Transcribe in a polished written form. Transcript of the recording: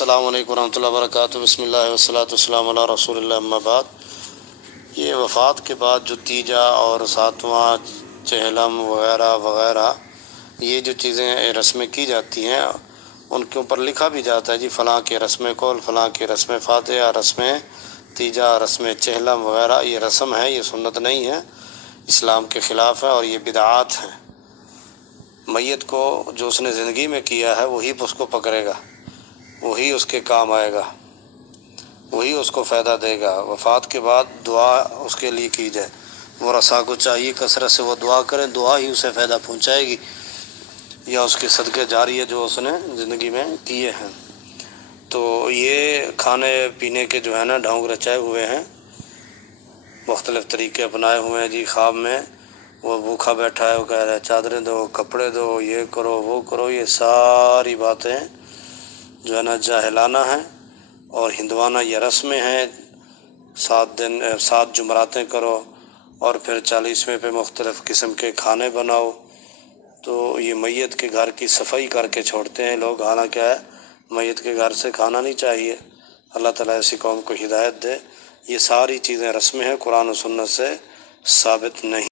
السلام علیکم ورحمۃ اللہ وبرکاتہ۔ بسم اللہ والصلاۃ والسلام علی رسول اللہ، اما بعد۔ یہ وفات کے بعد جو تیجا اور ساتواں چہلم وغیرہ وغیرہ یہ جو چیزیں رسمیں کی جاتی ہیں ان کے اوپر لکھا بھی جاتا ہے جی فلاں کے رسم کول، فلاں کے رسم فاتحہ، رسم تیجا، رسم چہلم وغیرہ یہ رسم ہے، یہ سنت نہیں ہے، اسلام کے خلاف ہے اور یہ بدعات ہیں۔ میت کو جو اس نے زندگی میں کیا ہے وہی اس کو پکڑے گا، وہی اس کے کام آئے گا، وہی اس کو فائدہ دے گا۔ وفات کے بعد دعا اس کے لیے کی جائے، وہ رسا کو چاہیے کثرت سے وہ دعا کرے، دعا ہی اسے فائدہ پہنچائے گی، یا اس کے صدقے جاریہ جو اس نے زندگی میں کیے ہیں۔ تو یہ کھانے پینے کے جو ہے نا ڈھونگ رچائے ہوئے ہیں، مختلف طریقے اپنائے ہوئے ہیں جی۔ خواب میں وہ بھوکھا بیٹھا ہے، وہ کہہ رہا ہے چادریں دو، کپڑے دو، یہ کرو وہ کرو، یہ ساری باتیں جو ہے نا جاہلانہ ہیں اور ہندوانہ یہ رسمیں ہیں۔ 7 جمعراتیں کرو اور پھر 40ویں پہ مختلف قسم کے کھانے بناؤ، تو یہ میت کے گھر کی صفائی کر کے چھوڑتے ہیں لوگ، حالانکہ ہے میت کے گھر سے کھانا نہیں چاہیے۔ اللہ تعالیٰ ایسی قوم کو ہدایت دے۔ یہ ساری چیزیں رسمیں ہیں، قرآن و سنت سے ثابت نہیں۔